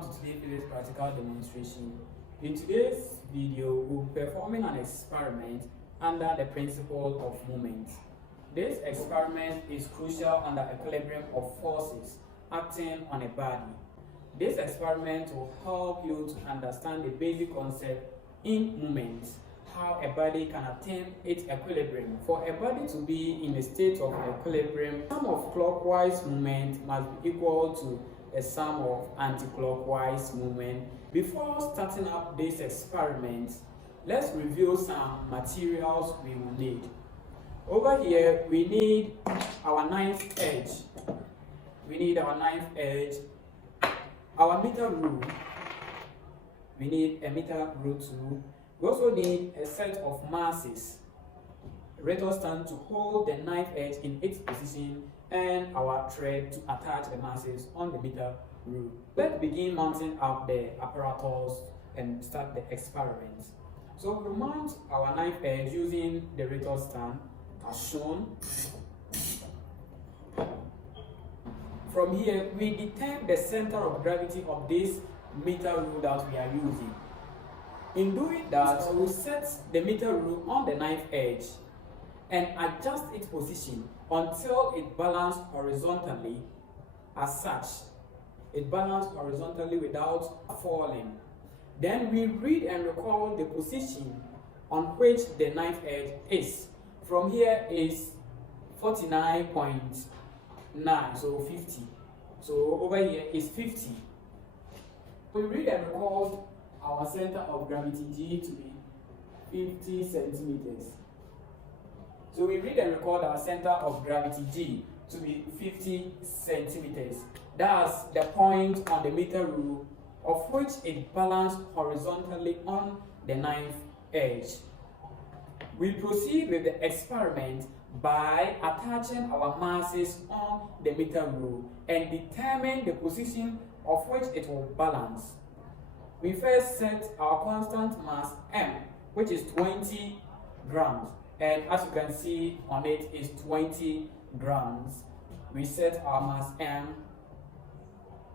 welcome to today's physics practical demonstration. In today's video, we'll be performing an experiment under the principle of moment. This experiment is crucial under equilibrium of forces acting on a body. This experiment will help you to understand the basic concept in moment, how a body can attain its equilibrium. For a body to be in a state of equilibrium, the sum of clockwise movement must be equal to a sum of anti-clockwise movement. Before starting up this experiment, let's review some materials we will need. Over here, we need our knife edge. Our meter rule. We need a meter rule too. We also need a set of masses, a rotor stand to hold the knife edge in its position, and our thread to attach the masses on the meter rule. Let's begin mounting up the apparatus and start the experiment. So we mount our knife edge using the rotor stand as shown. From here, we detect the center of gravity of this meter rule that we are using. In doing that, we will set the meter rule on the knife edge and adjust its position until it balances horizontally as such. It balances horizontally without falling. Then we read and record the position on which the knife edge is. From here is 49.9, so 50. So over here is 50. We read and record our center of gravity G to be 50 centimeters. So we read and record our center of gravity G to be 50 centimeters. That's the point on the meter rule of which it balanced horizontally on the knife edge. We proceed with the experiment by attaching our masses on the meter rule and determine the position of which it will balance. We first set our constant mass M, which is 20 grams. And as you can see on it is 20 grams. We set our mass M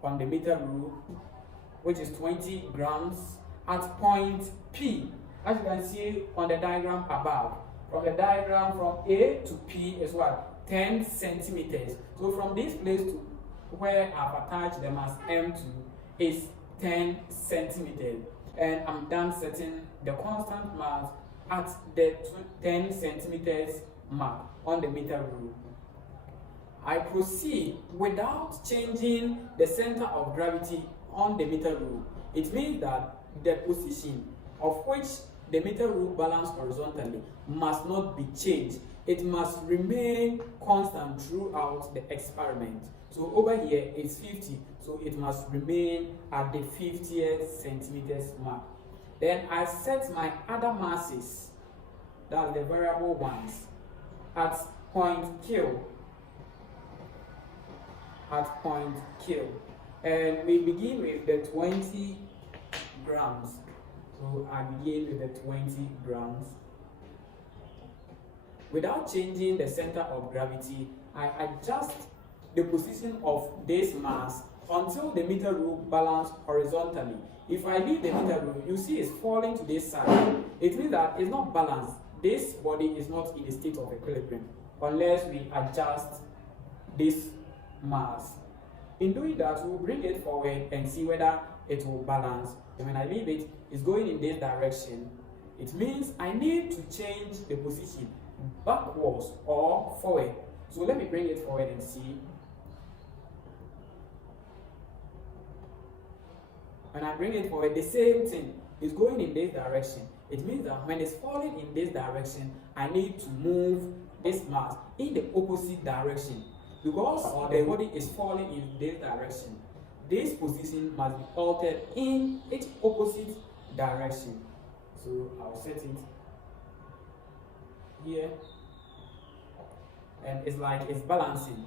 on the meter rule, which is 20 grams at point P. As you can see on the diagram above. From the diagram from A to P is what? 10 centimeters. So from this place to where I've attached the mass M to is 10 centimeters. And I'm done setting the constant mass at the 10 centimeters mark on the meter rule. I proceed without changing the center of gravity on the meter rule. It means that the position of which the meter rule balanced horizontally must not be changed. It must remain constant throughout the experiment. So over here it's 50, so it must remain at the 50th centimeters mark. Then I set my other masses, that's the variable ones, at point Q. And we begin with the 20 grams. So I begin with the 20 grams. Without changing the center of gravity, I adjust the position of this mass until the meter rule balance horizontally. If I leave the meter rule, you see it's falling to this side. It means that it's not balanced. This body is not in a state of equilibrium unless we adjust this mass. In doing that, we'll bring it forward and see whether it will balance. And when I leave it, it's going in this direction. It means I need to change the position backwards or forward. So let me bring it forward and see. When I bring it forward, the same thing is going in this direction. It means that when it's falling in this direction, I need to move this mass in the opposite direction. Because the body is falling in this direction, this position must be altered in its opposite direction. So I'll set it here. And it's like it's balancing.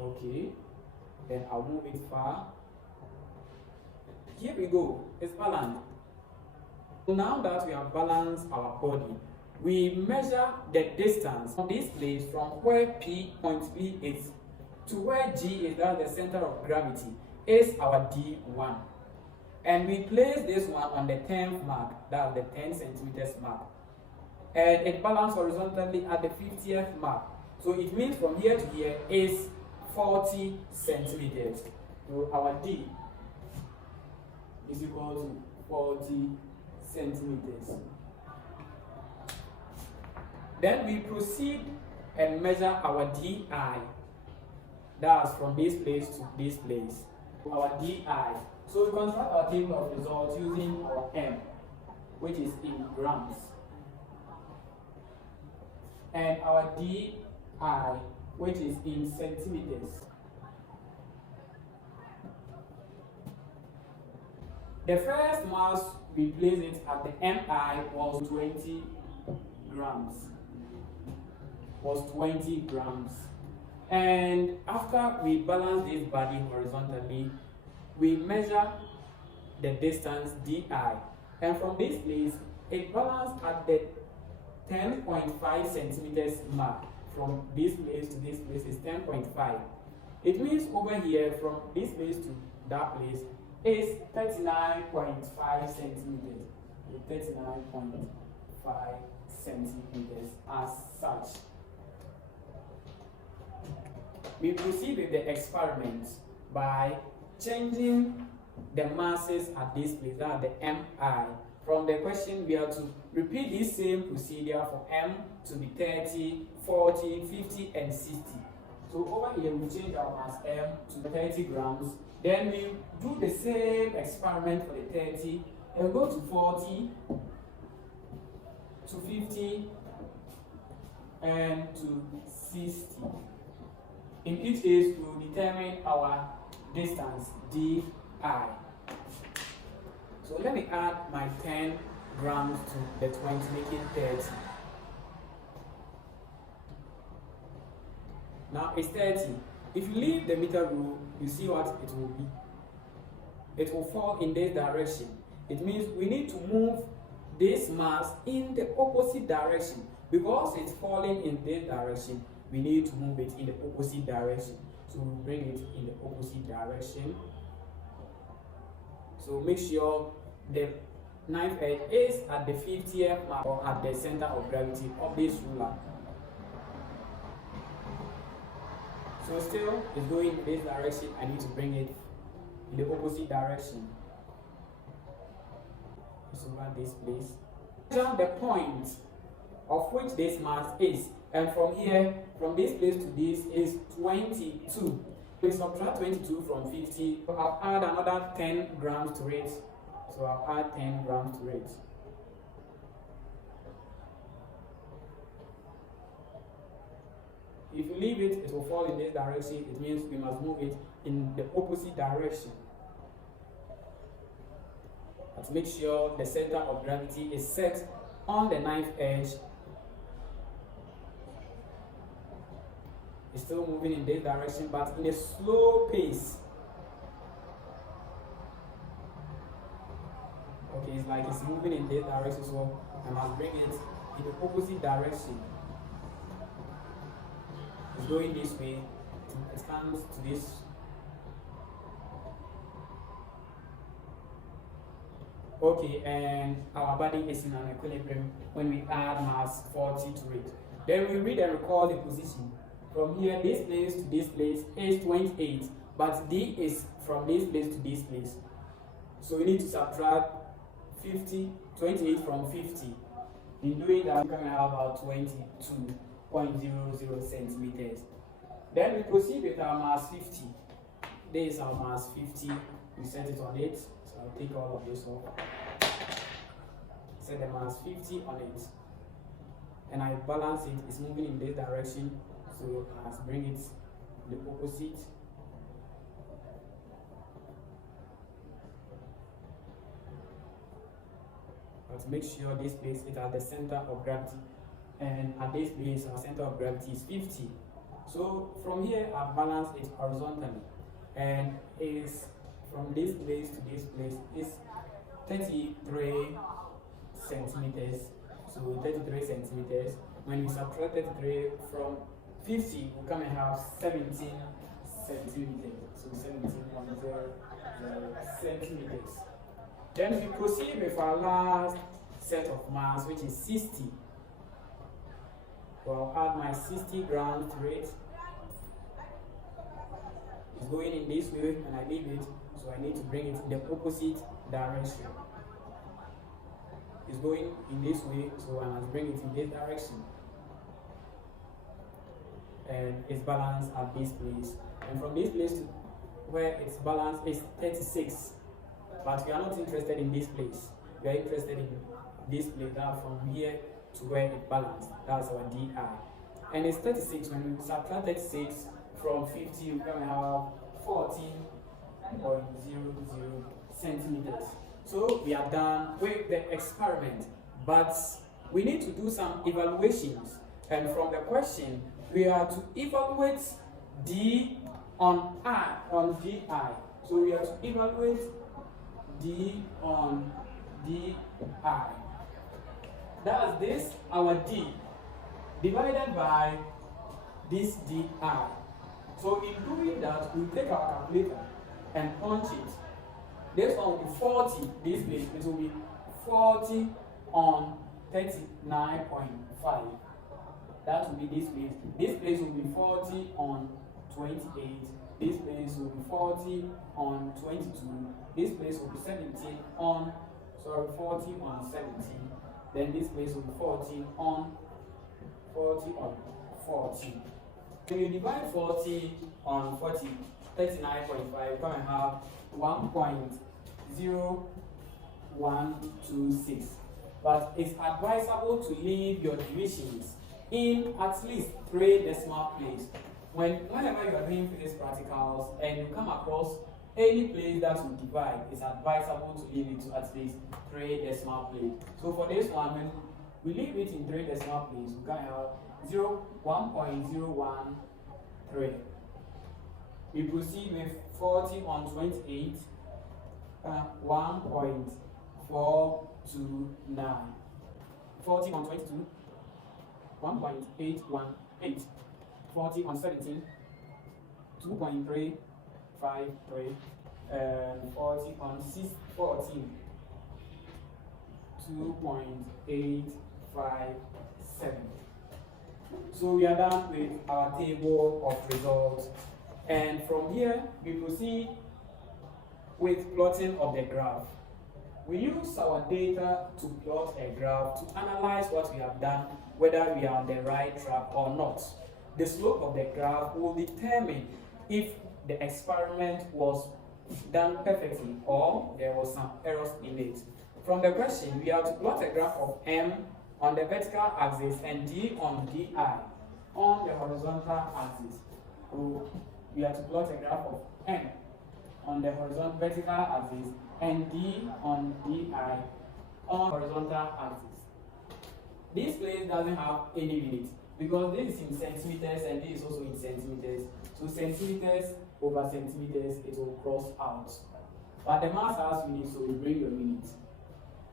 Okay. Then I'll move it far. Here we go. It's balanced. So now that we have balanced our body, we measure the distance from this place from where point P is to where G is, that's the center of gravity, is our D1. And we place this one on the 10th mark, that's the 10 centimeters mark. And it balances horizontally at the 50th mark. So it means from here to here is 40 centimeters. So our D is equal to 40 centimeters. Then we proceed and measure our DI. That's from this place to this place. Our DI. So we construct our table of results using our M, which is in grams. And our DI, which is in centimeters. The first mass we place it at the MI was 20 grams. Was 20 grams. And after we balance this body horizontally, we measure the distance DI. And from this place, it balanced at the 10.5 centimeters mark. From this place to this place is 10.5. It means over here, from this place to that place, is 39.5 centimeters. 39.5 centimeters as such. We proceed with the experiment by changing the masses at this place, that's the MI. From the question, we have to repeat this same procedure for M to be 30, 40, 50, and 60. So over here, we change our mass M to 30 grams. Then we do the same experiment for the 30, and go to 40, to 50, and to 60. In each case, we will determine our distance, DI. So let me add my 10 grams to the 20, making 30. Now it's 30. If you leave the meter rule, you see what it will be. It will fall in this direction. It means we need to move this mass in the opposite direction. Because it's falling in this direction, we need to move it in the opposite direction. So we'll bring it in the opposite direction. So make sure the knife edge is at the 50th mark or at the center of gravity of this ruler. So still, it's going in this direction. I need to bring it in the opposite direction. So over this place. Measure the point of which this mass is. And from here, from this place to this is 22. We subtract 22 from 50. So I'll add another 10 grams to it. So I'll add 10 grams to it. If you leave it, it will fall in this direction. It means we must move it in the opposite direction. Let's make sure the center of gravity is set on the knife edge. It's still moving in this direction, but in a slow pace. Okay, it's like it's moving in this direction, so I must bring it in the opposite direction. It's going this way, it comes to this. Okay, and our body is in an equilibrium when we add mass 40 to it. Then we read and recall the position. From here, this place to this place is 28, but D is from this place to this place. So we need to subtract 28 from 50. In doing that, we can have about 22.00 centimeters. Then we proceed with our mass 50. There is our mass 50. We set it on it. So I'll take all of this off. Set the mass 50 on it. And I balance it. It's moving in this direction. So I must bring it the opposite. But make sure this place is at the center of gravity. And at this place, our center of gravity is 50. So from here, I've balanced it horizontally. And is from this place to this place is 33 centimeters. So 33 centimeters. When we subtract 33 from 50, we come and have 17 centimeters. So 17.00 centimeters. Then we proceed with our last set of mass, which is 60. So I'll add my 60 grams to it. It's going in this way and I leave it, so I need to bring it in the opposite direction. It's going in this way, so I must bring it in this direction. And it's balanced at this place. And from this place to where it's balanced is 36. But we are not interested in this place. We are interested in this place. That from here to where it balanced. That's our DI. And it's 36. When we subtract 36 from 50, we're going to have 14.00 centimeters. So we are done with the experiment. But we need to do some evaluations. And from the question, we are to evaluate D on I, on DI. So we are to evaluate D on DI. That's this, our D, divided by this DI. So in doing that, we take our calculator and punch it. This one will be 40, this place, it will be 40 on 39.5. That will be this place. This place will be 40 on 28. This place will be 40 on 22. This place will be 40 on 17. Then this place will be 40 on 40. When you divide 40 on 40, 39.5, you can have 1.0126. But it's advisable to leave your divisions in at least 3 decimal places. Whenever you are doing physics practicals and you come across any place that will divide, it's advisable to leave it to at least 3 decimal places. So for this one, when we leave it in 3 decimal places, we can have 1.013. We proceed with 40 on 28, 1.429. 40 on 22, 1.818. 40 on 17, 2.353, and 40 on 14, 2.857. So we are done with our table of results, and from here we proceed with plotting of the graph. We use our data to plot a graph to analyze what we have done, whether we are on the right track or not. The slope of the graph will determine if the experiment was done perfectly or there was some errors in it. From the question, we have to plot a graph of M on the vertical axis and D on DI on the horizontal axis. So we have to plot a graph of M on the horizontal vertical axis and D on DI on horizontal axis. This place doesn't have any limit, because this is in centimeters and this is also in centimeters. So centimeters over centimeters, it will cross out. But the mass has units, so you bring your units.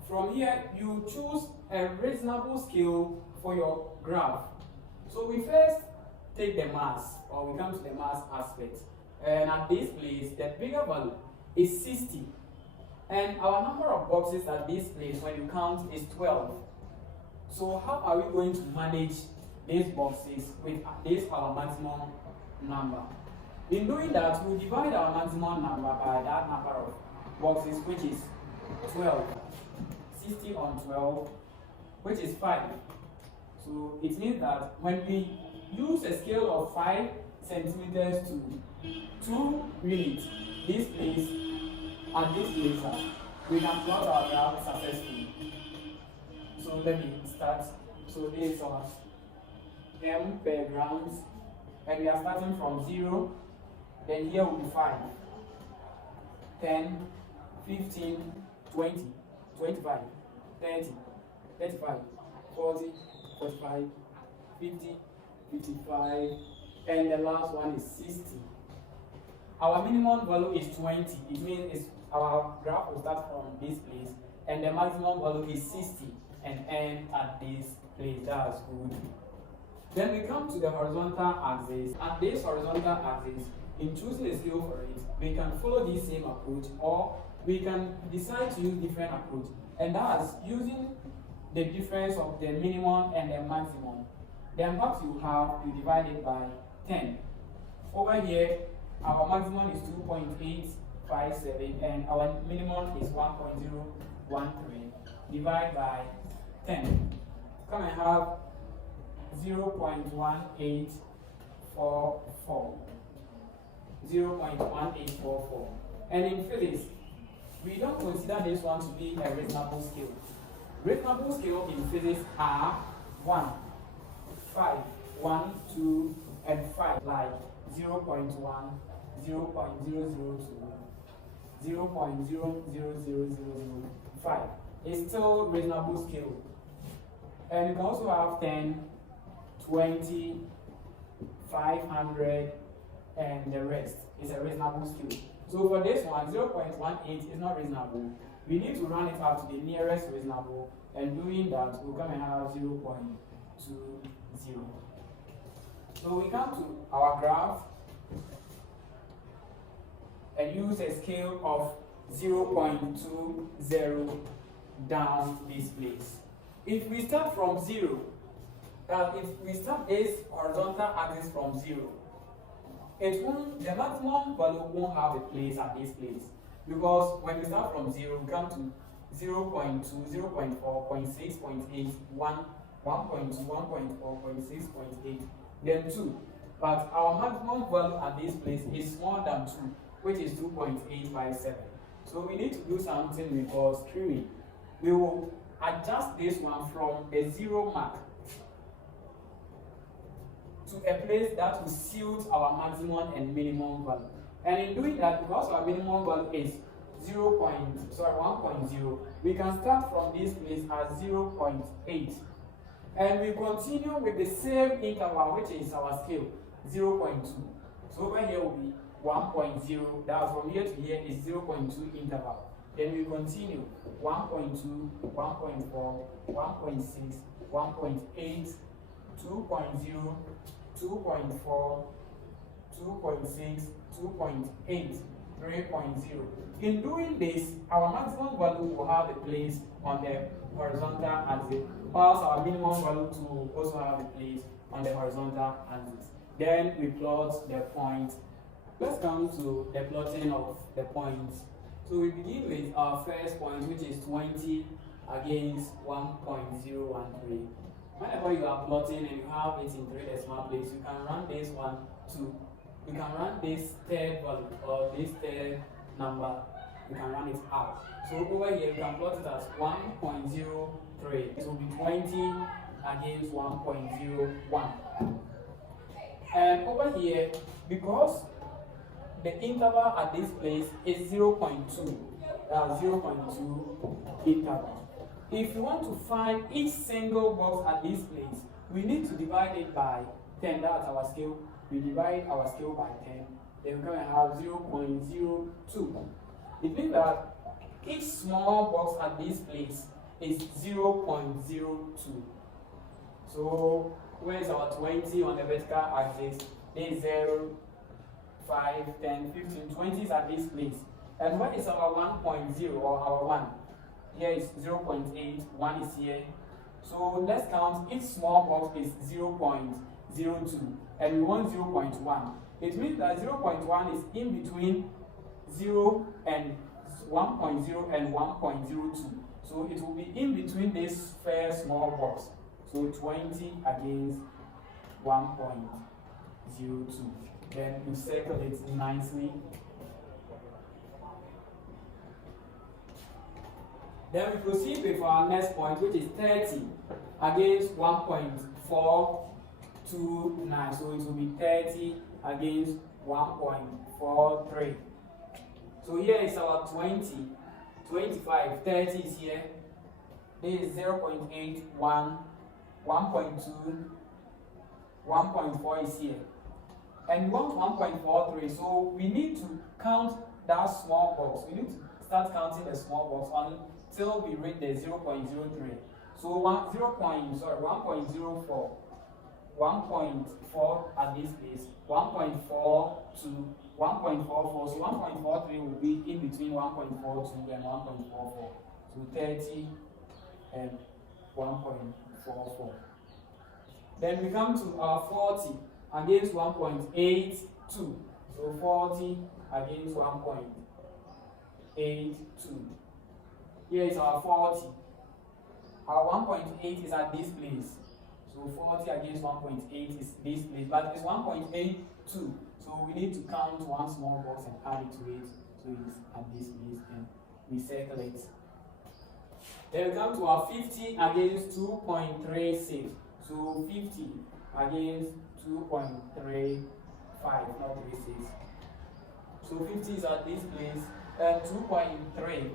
From here, you choose a reasonable scale for your graph. So we first take the mass, or we come to the mass aspect. And at this place, the bigger value is 60. And our number of boxes at this place, when you count, is 12. So how are we going to manage these boxes with this our maximum number? In doing that, we'll divide our maximum number by that number of boxes, which is 12. 60 on 12, which is 5. So it means that when we use a scale of 5 centimeters to 2 units, this place and this later, we can plot our graph successfully. So let me start. So this is our M per grams, and we are starting from 0. Then here will be 5, 10, 15, 20, 25, 30, 35, 40, 45, 50, 55, and the last one is 60. Our minimum value is 20. It means our graph will start from this place, and the maximum value is 60 and end at this place. That's good. Then we come to the horizontal axis. At this horizontal axis, in choosing a scale for it, we can follow this same approach, or we can decide to use different approach, and that's using the difference of the minimum and the maximum. Then what you have, you divide it by 10. Over here, our maximum is 2.857 and our minimum is 1.013. Divide by 10. Come and have 0.1844. 0.1844. And in physics, we don't consider this one to be a reasonable scale. Reasonable scale in physics are 1, 5, 1, 2, and 5, like 0.1, 0.0002, 0.000005. It's still reasonable scale. And you can also have 10, 20, 500, and the rest is a reasonable scale. So for this one, 0.18 is not reasonable. We need to run it out to the nearest reasonable, and doing that, we'll come and have 0.20. So we come to our graph and use a scale of 0.20 down this place. If we start from 0, if we start this horizontal axis from 0, the maximum value won't have a place at this place, because when we start from 0, we come to 0.2, 0.4, 0.6, 0.8, 1, 1.2, 1.4, 0.6, 0.8, then 2. But our maximum value at this place is more than 2, which is 2.857. So we need to do something we call screwing. We will adjust this one from a 0 mark to a place that will suit our maximum and minimum value. And in doing that, because our minimum value is 1.0, we can start from this place at 0.8. And we continue with the same interval, which is our scale, 0.2. So over here will be 1.0, that's from here to here is 0.2 interval. Then we continue 1.2, 1.4, 1.6, 1.8, 2.0, 2.4, 2.6, 2.8, 3.0. In doing this, our maximum value will have a place on the horizontal axis, whilst our minimum value will also have a place on the horizontal axis. Then we plot the point. Let's come to the plotting of the points. So we begin with our first point, which is 20 against 1.013. Whenever you are plotting and you have it in 3 decimal places, you can run this one to, you can run this third value or this third number, you can run it out. So over here, you can plot it as 1.03. It will be 20 against 1.01. And over here, because the interval at this place is 0.2, 0.2 interval. If you want to find each single box at this place, we need to divide it by 10. That's our scale. We divide our scale by 10. Then we're going to have 0.02. It means that each small box at this place is 0.02. So where is our 20 on the vertical axis? There is 0, 5, 10, 15, 20 is at this place. And where is our 1.0 or our 1? Here is 0.8, 1 is here. So let's count, each small box is 0.02 and we want 0.1. It means that 0.1 is in between 0 and 1.0 and 1.02. So it will be in between this first small box. So 20 against 1.02. Then you circle it nicely. Then we proceed with our next point, which is 30 against 1.429. So it will be 30 against 1.43. So here is our 20, 25, 30 is here. This is 0.8, 1, 1.2, 1.4 is here. And we want 1.43, so we need to count that small box. We need to start counting the small box until we reach the 0.03. So 1.04, 1.4 at this place, 1.42, 1.44, so 1.43 will be in between 1.42 and 1.44. So 30 and 1.44. Then we come to our 40 against 1.82. So 40 against 1.82. Here is our 40. Our 1.8 is at this place. So 40 against 1.8 is this place. But it's 1.82. So we need to count one small box and add it to it. So it's at this place and we circle it. Then we come to our 50 against 2.36. So 50 against 2.35, not 36. So 50 is at this place, and 2.3.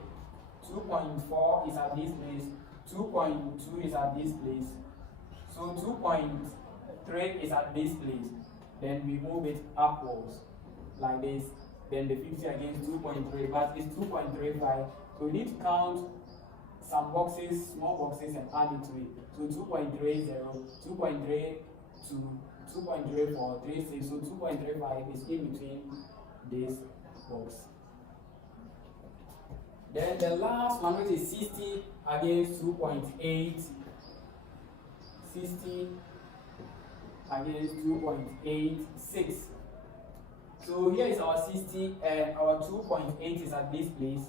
2.4 is at this place, 2.2 is at this place. So 2.3 is at this place. Then we move it upwards like this. Then the 50 against 2.3, but it's 2.35. So we need to count some boxes, small boxes, and add it to it. So 2.30, 2.32, 2.34, 36. So 2.35 is in between this box. Then the last one, which is 60 against 2.8. 60 against 2.86. So here is our 60 and our 2.8 is at this place.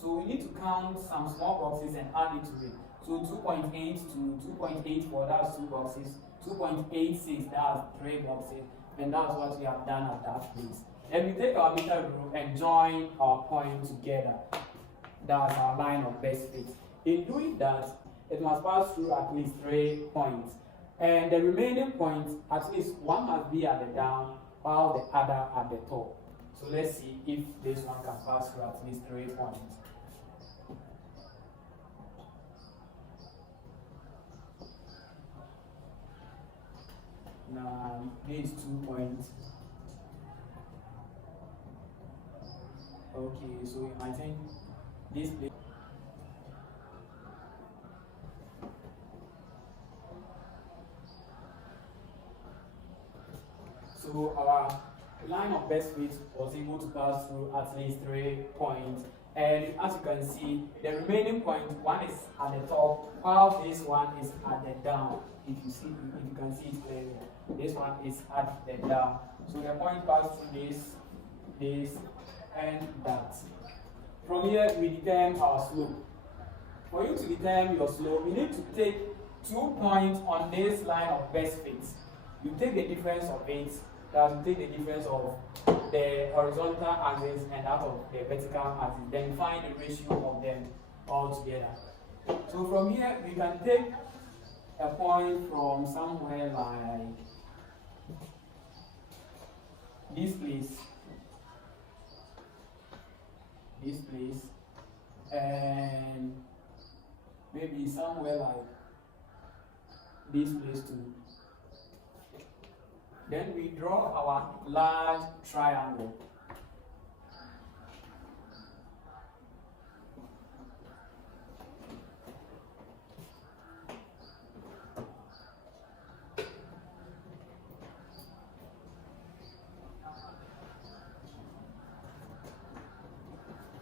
So we need to count some small boxes and add it to it. So 2.8 to 2.84, that's 2 boxes. 2.86, that's 3 boxes. And that's what we have done at that place. Then we take our meter rule and join our point together. That's our line of best fit. In doing that, it must pass through at least 3 points. And the remaining points, at least one must be at the down, while the other at the top. So let's see if this one can pass through at least 3 points. Now, these 2 points. Okay, so I think this place. So our line of best fit was able to pass through at least 3 points. And as you can see, the remaining point, one is at the top, while this one is at the down. If you can see it clearly, this one is at the down. So the point passed through this, and that. From here, we determine our slope. For you to determine your slope, we need to take 2 points on this line of best fit. You take the difference of it. That will take the difference of the horizontal axis and that of the vertical axis. Then find the ratio of them all together. So from here, we can take a point from somewhere like this place, and maybe somewhere like this place too. Then we draw our large triangle.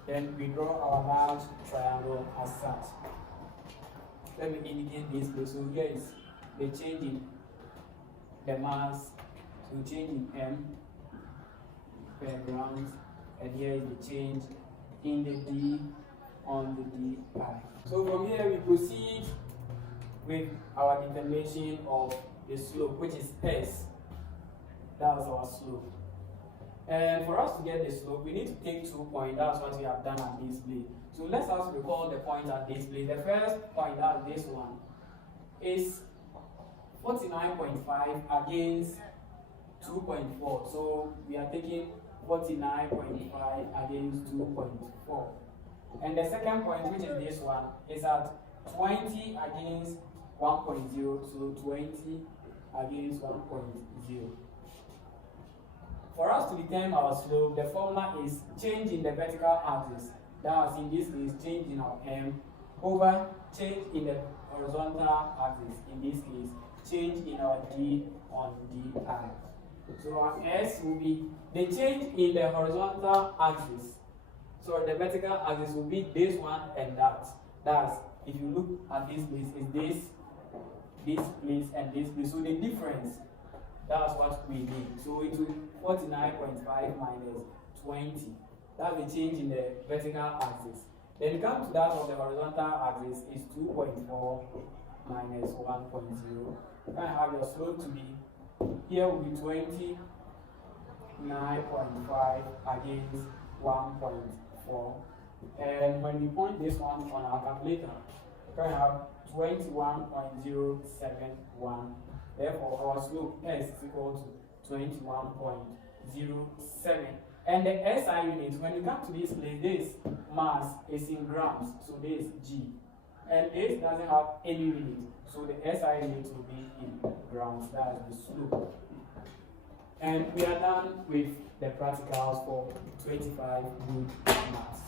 Then we draw our large triangle as such. Let me indicate this place. So here is the change in the mass. So change in M per grams, and here is the change in the D on the DI. So from here we proceed with our determination of the slope, which is S. That's our slope. And for us to get the slope, we need to take 2 points. That's what we have done at this place. So let's also recall the points at this place. The first point, that's this one, is 49.5 against 2.4. So we are taking 49.5 against 2.4. And the second point, which is this one, is at 20 against 1.0. So 20 against 1.0. For us to determine our slope, the formula is change in the vertical axis. That is, in this case, change in our M over change in the horizontal axis. In this case, change in our D on DI. So our S will be the change in the horizontal axis. So the vertical axis will be this one and that. That's, if you look at this place, is this place and this place. So the difference, that's what we need. So it will be 49.5 minus 20. That's the change in the vertical axis. Then come to that of the horizontal axis is 2.4 minus 1.0. You can have your slope to be, here will be 29.5 against 1.4. And when we point this one on our calculator, we can have 21.071. Therefore, our slope S is equal to 21.07. And the SI unit, when you come to this place, this mass is in grams, so this G. And this doesn't have any unit, so the SI unit will be in grams. That is the slope. And we are done with the practicals for 25 good marks.